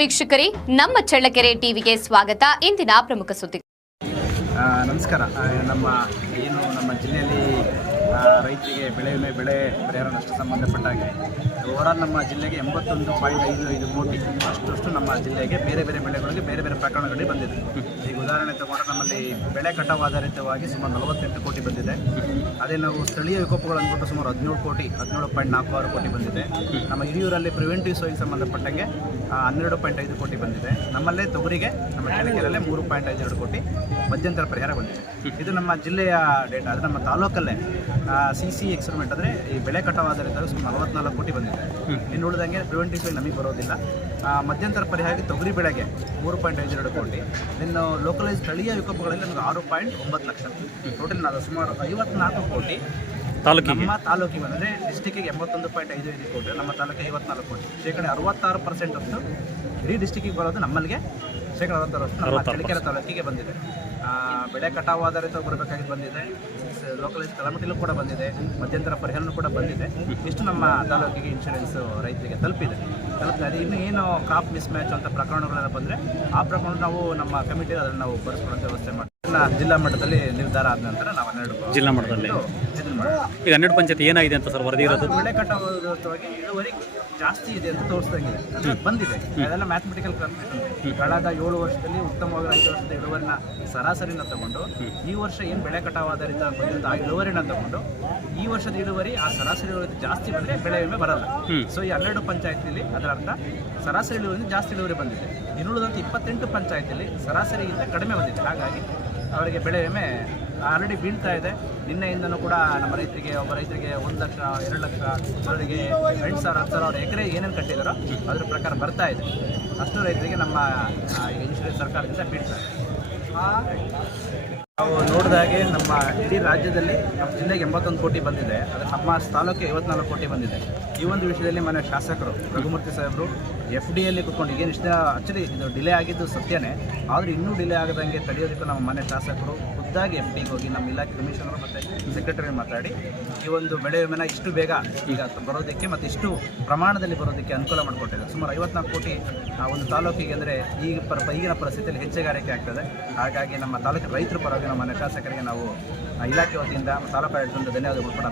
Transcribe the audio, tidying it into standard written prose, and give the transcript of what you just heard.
ವೀಕ್ಷಕರೇ, ನಮ್ಮ ಚಳ್ಳಕೆರೆ ಟಿವಿಗೆ ಸ್ವಾಗತ. ಇಂದಿನ ಪ್ರಮುಖ ಸುದ್ದಿ. ನಮಸ್ಕಾರ. ನಮ್ಮ ಜಿಲ್ಲೆಯಲ್ಲಿ ರೈತರಿಗೆ ಬೆಳೆ ವಿಮೆ, ಬೆಳೆ ಪರಿಹಾರ ನಷ್ಟ ಸಂಬಂಧಪಟ್ಟ ಹಾಗೆ ಓವರಾಲ್ ನಮ್ಮ ಜಿಲ್ಲೆಗೆ 81.55 ಕೋಟಿ ಅಷ್ಟು ನಮ್ಮ ಜಿಲ್ಲೆಗೆ ಬೇರೆ ಬೇರೆ ಬೆಳೆಗಳಿಗೆ ಬೇರೆ ಬೇರೆ ಪ್ರಕರಣಗಳಲ್ಲಿ ಬಂದಿದೆ. ಈಗ ಉದಾಹರಣೆ ತಗೊಂಡ್ರೆ ನಮ್ಮಲ್ಲಿ ಬೆಳೆ ಕಟಾವು ಆಧಾರಿತವಾಗಿ ಸುಮಾರು 48 ಕೋಟಿ ಬಂದಿದೆ. ಅದೇ ನಾವು ಸ್ಥಳೀಯ ವಿಕೋಪಗಳು ಅಂದ್ಬಿಟ್ಟು ಸುಮಾರು 17.46 ಕೋಟಿ ಬಂದಿದೆ. ನಮ್ಮ ಹಿರಿಯೂರಲ್ಲಿ ಪ್ರಿವೆಂಟಿವ್ ಸೋಯಿಗೆ ಸಂಬಂಧಪಟ್ಟಂಗೆ 12.5 ಕೋಟಿ ಬಂದಿದೆ. ನಮ್ಮಲ್ಲೇ ತೊಗರಿಗೆ ನಮ್ಮ ಚಳ್ಳಕೆರೆಯಲ್ಲೇ 3.52 ಕೋಟಿ ಮಧ್ಯಂತರ ಪರಿಹಾರ ಬಂದಿದೆ. ಇದು ನಮ್ಮ ಜಿಲ್ಲೆಯ ಡೇಟಾ. ಅದು ನಮ್ಮ ತಾಲೂಕಲ್ಲೇ CC ಎಕ್ಸ್ಪೆರಿಮೆಂಟ್ ಅಂದರೆ ಈ ಬೆಳೆ ಕಟಾವು ಆಧಾರಿತ ಸುಮಾರು 44 ಕೋಟಿ ಬಂದಿದೆ. ಇನ್ನು ಉಳಿದಂಗೆ ಪ್ರಿವೆಂಟಿವ್ ಸೋಯಿ ನಮಗೆ ಬರೋದಿಲ್ಲ. ಮಧ್ಯಂತರ ಪರಿಹಾರ ತೊಗರಿ ಬೆಳೆಗೆ 3.52 ಕೋಟಿ. ಇನ್ನು ಲೋಕಲೈಸ್ ಸ್ಥಳೀಯ ವಿಕೋಪಗಳಲ್ಲಿ ನಮಗೆ 6.9 ಲಕ್ಷ. ಟೋಟಲ್ ನಾವು ಸುಮಾರು 54 ಕೋಟಿ ನಮ್ಮ ತಾಲೂಕಿಗೆ ಬಂದರೆ ಡಿಸ್ಟಿಕ್ಕಿಗೆ 81.55 ಕೋಟಿ, ನಮ್ಮ ತಾಲೂಕಿಗೆ 54 ಕೋಟಿ. ಶೇಕಡ 66% ಅಷ್ಟು ಇಡೀ ಡಿಸ್ಟಿಕ್ಕಿಗೆ ಬರೋದು ನಮ್ಮಲ್ಲಿಗೆ. ಶೇಕಡ 66% ನಮ್ಮ ಚಳ್ಳಕೆರೆ ತಾಲೂಕಿಗೆ ಬಂದಿದೆ. ಬೆಳೆ ಕಟಾವು ಆಧಾರಿತ ಬರಬೇಕಾಗಿ ಬಂದಿದೆ. ಲೋಕಲೈಸ್ ಕಲಮಟಿಲೂ ಕೂಡ ಬಂದಿದೆ. ಮಧ್ಯಂತರ ಪರಿಹಾರನೂ ಕೂಡ ಬಂದಿದೆ. ಇಷ್ಟು ನಮ್ಮ ತಾಲೂಕಿಗೆ ಇನ್ಶೂರೆನ್ಸ್ ರೈತರಿಗೆ ತಲುಪಿದೆ. ಅದೇ ಇನ್ನು ಏನು ಕ್ರಾಪ್ ಮಿಸ್ ಮ್ಯಾಚ್ ಅಂತ ಪ್ರಕರಣಗಳೆಲ್ಲ ಬಂದರೆ ಆ ಪ್ರಕರಣ ನಾವು ನಮ್ಮ ಕಮಿಟಿ ಅದನ್ನು ನಾವು ಬರೆಸ್ಕೊಳ್ಳೋ ವ್ಯವಸ್ಥೆ ಮಾಡ್ತೀವಿ. ಜಿಲ್ಲಾ ಮಟ್ಟದಲ್ಲಿ ನಿರ್ಧಾರ ಆದ ನಂತರ ನಾವು 12 ಜಿಲ್ಲಾ ಮಟ್ಟದಲ್ಲಿ ಈಗ 12 ಪಂಚಾಯತ್ ಏನಾಗಿದೆ ಅಂತ ಸರ್ ವರದಿ ಇರೋದು? ಬೆಳೆ ಕಟಾವು ಇಳುವರಿ ಜಾಸ್ತಿ ಇದೆ ಅಂತ ತೋರಿಸ್ದಂಗಿದೆ, ಅಂದರೆ ಬಂದಿದೆ. ಅದೆಲ್ಲ ಮ್ಯಾಥಮೆಟಿಕಲ್ ಕ್ಯಾಲ್ಕುಲೇಷನ್. ಕಳೆದ 7 ವರ್ಷದಲ್ಲಿ ಉತ್ತಮವಾಗಿ 5 ವರ್ಷದ ಇಳುವರಿನ ಸರಾಸರಿನ ತಗೊಂಡು ಈ ವರ್ಷ ಏನು ಬೆಳೆ ಕಟಾವು ಆಧಾರಿತ ಬಂದಿರುತ್ತೆ ಆ ಇಳುವರಿನ ತಗೊಂಡು ಈ ವರ್ಷದ ಇಳುವರಿ ಆ ಸರಾಸರಿ ಇಳುವರಿ ಜಾಸ್ತಿ ಬಂದರೆ ಬೆಳೆ ವಿಮೆ ಬರಲ್ಲ. ಸೊ ಈ 12 ಪಂಚಾಯತಿಲಿ ಅದರ ಅರ್ಥ ಸರಾಸರಿ ಇಳುವರಿ ಜಾಸ್ತಿ ಇಳುವರಿ ಬಂದಿದೆ. ಇನ್ನುಳಿದಂಥ 28 ಪಂಚಾಯತಿಲಿ ಸರಾಸರಿಗಿಂತ ಕಡಿಮೆ ಬಂದಿದೆ. ಹಾಗಾಗಿ ಅವರಿಗೆ ಬೆಳೆ ವಿಮೆ ಆಲ್ರೆಡಿ ಬೀಳ್ತಾ ಇದೆ. ನಿನ್ನೆಯಿಂದನೂ ಕೂಡ ನಮ್ಮ ರೈತರಿಗೆ, ಒಬ್ಬ ರೈತರಿಗೆ 1 ಲಕ್ಷ, 2 ಲಕ್ಷ, ಅವರಿಗೆ 8,000, 10,000 ಅವ್ರ ಎಕರೆ ಏನೇನು ಕಟ್ಟಿದಾರೋ ಅದ್ರ ಪ್ರಕಾರ ಬರ್ತಾ ಇದೆ. ಅಷ್ಟು ರೈತರಿಗೆ ನಮ್ಮ ಇನ್ಶೂರೆನ್ಸ್ ಸರ್ಕಾರದಿಂದ ಬೀಳ್ತಾ ಇದೆ. ನಾವು ನೋಡಿದ ಹಾಗೆ ನಮ್ಮ ಇಡೀ ರಾಜ್ಯದಲ್ಲಿ ನಮ್ಮ ಜಿಲ್ಲೆಗೆ 81 ಕೋಟಿ ಬಂದಿದೆ. ಆದರೆ ನಮ್ಮ ತಾಲೂಕಿಗೆ 54 ಕೋಟಿ ಬಂದಿದೆ. ಈ ಒಂದು ವಿಷಯದಲ್ಲಿ ಮನೆ ಶಾಸಕರು ರಘುಮೂರ್ತಿ ಸಾಹೇಬರು FDಯಲ್ಲಿ ಕೂತ್ಕೊಂಡು ಏನು ಇಷ್ಟ ಆ್ಯಕ್ಚುಲಿ ಇದು ಡಿಲೇ ಆಗಿದ್ದು ಸತ್ಯನೇ, ಆದರೆ ಇನ್ನೂ ಡಿಲೇ ಆಗದಂಗೆ ತಡೆಯೋದಕ್ಕೂ ನಮ್ಮ ಮನೆ ಶಾಸಕರು ಖುದ್ದಾಗಿ FDಗೆ ಹೋಗಿ ನಮ್ಮ ಇಲಾಖೆ ಕಮಿಷನರು ಮತ್ತು ಸೆಕ್ರೆಟರಿ ಮಾತಾಡಿ ಈ ಒಂದು ಬೆಳೆ ವಿಮೆನ ಇಷ್ಟು ಬೇಗ ಈಗ ಬರೋದಕ್ಕೆ ಮತ್ತು ಇಷ್ಟು ಪ್ರಮಾಣದಲ್ಲಿ ಬರೋದಕ್ಕೆ ಅನುಕೂಲ ಮಾಡಿಕೊಟ್ಟಿದ್ದಾರೆ. ಸುಮಾರು 54 ಕೋಟಿ ಒಂದು ತಾಲೂಕಿಗೆ ಅಂದರೆ ಈಗಿನ ಪರಿಸ್ಥಿತಿಯಲ್ಲಿ ಹೆಚ್ಚುಗಾರಿಕೆ ಆಗ್ತದೆ. ಹಾಗಾಗಿ ನಮ್ಮ ತಾಲೂಕಿನ ರೈತರ ಪರವಾಗಿ ನಮ್ಮ ಮನೆ ಶಾಸಕರಿಗೆ ನಾವು ಇಲಾಖೆ ವತಿಯಿಂದ ತಾಲೂಕು ಆಡಳಿತದಿಂದ ಧನ್ಯವಾದಗಳು ಕೂಡ